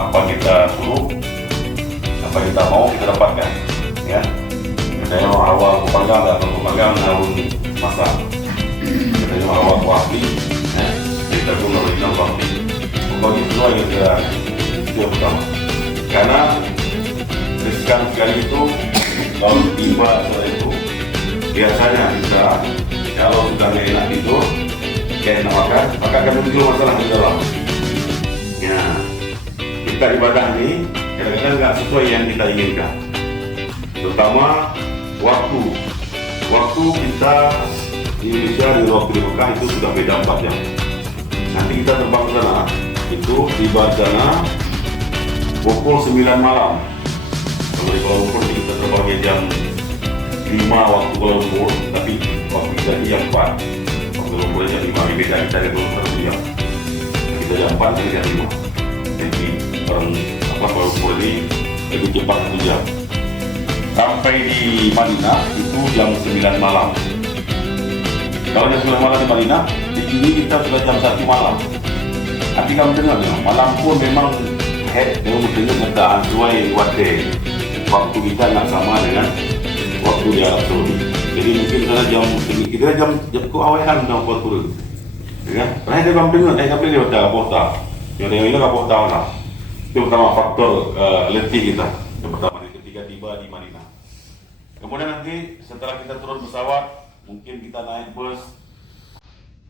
Apa kita suruh, apa kita mau kita dapatkan, ya. Katanya awal panggang atau panggang harus masak. Katanya awal kuahli, ya. Kita pun original kuahli. Bagi semua yang kita pertama. Karena riskan sekali itu kalau tiba setelah itu biasanya bisa kalau sudah enak tidur, kayak enak makan, maka akan muncul masalah di dalam. Ya. Kita ibadah ini kadang-kadang nggak sesuai yang kita inginkan, terutama waktu kita di Indonesia di waktu di Mekah itu sudah beda 4 jam. Nanti kita terbang ke sana, itu tiba di sana pukul 9 malam. Kalau di Kuala Lumpur kita terbang jam 5 waktu Kuala Lumpur, tapi waktu kita di jam 4. Waktu Kuala Lumpur jam 5, beda kita di Kuala Lumpur jam. Kita jam 4 dan jam 5. Jadi orang Kuala Lumpur ini lebih cepat 1 jam. Sampai di Madinah itu jam 9 malam. Kalau jam 9 malam di Madinah, di sini kita sudah jam 1 malam. Nanti kamu dengar ya, malam pun memang memang dengar kata sesuai waktu kita nggak sama dengan waktu di Arab Saudi. Jadi mungkin karena kita jam keawean dalam waktu, ya. Karena kita kamu dengar, saya sampai dia baca kota. Yang ini kapok tahu lah. Itu pertama faktor letih kita. Yang pertama ketika tiba di Madinah. Kemudian nanti setelah kita turun pesawat, mungkin kita naik bus.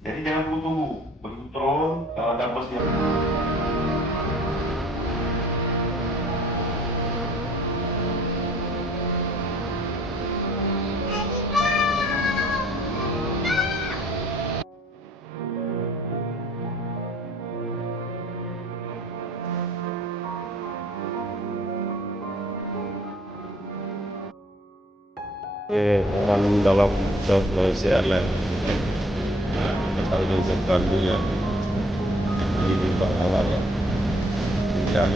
Jadi jangan tunggu. Begitu turun, kalau ada bus yang orang dalam Malaysia Airlines selalu sekalinya ini bakalan yang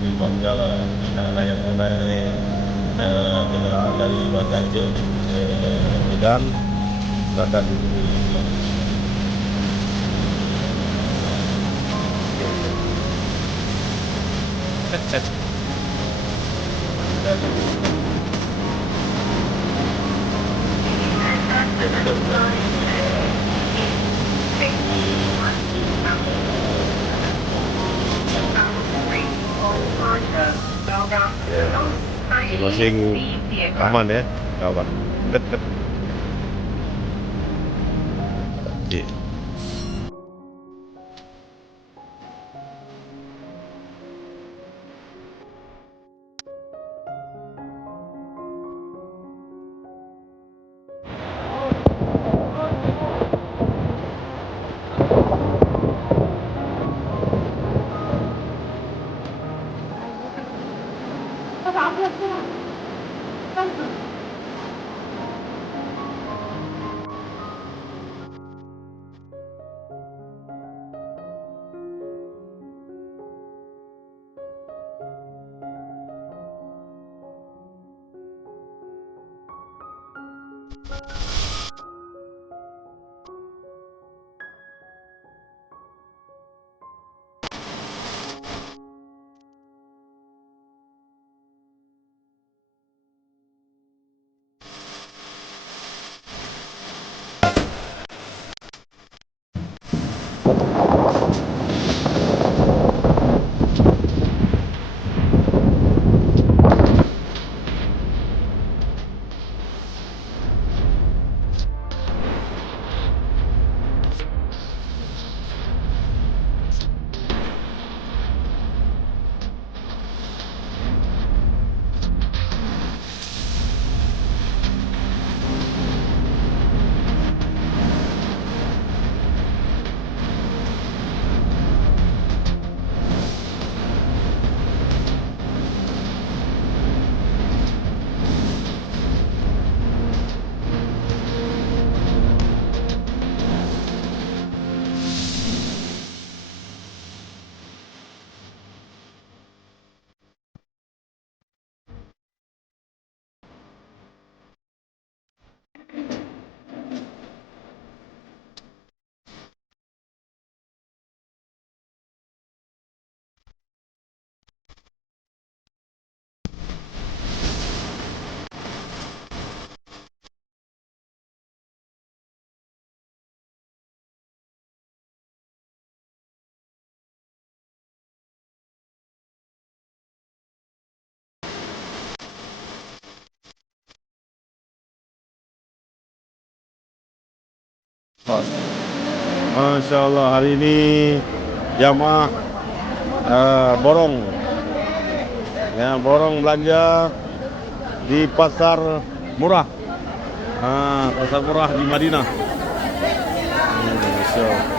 di bangala yang dari Bataja dan datang set masing-masing aman ya kawan. Masya Allah, hari ini jamaah borong, ya, borong belanja di pasar murah, pasar murah di Madinah. Masya Allah.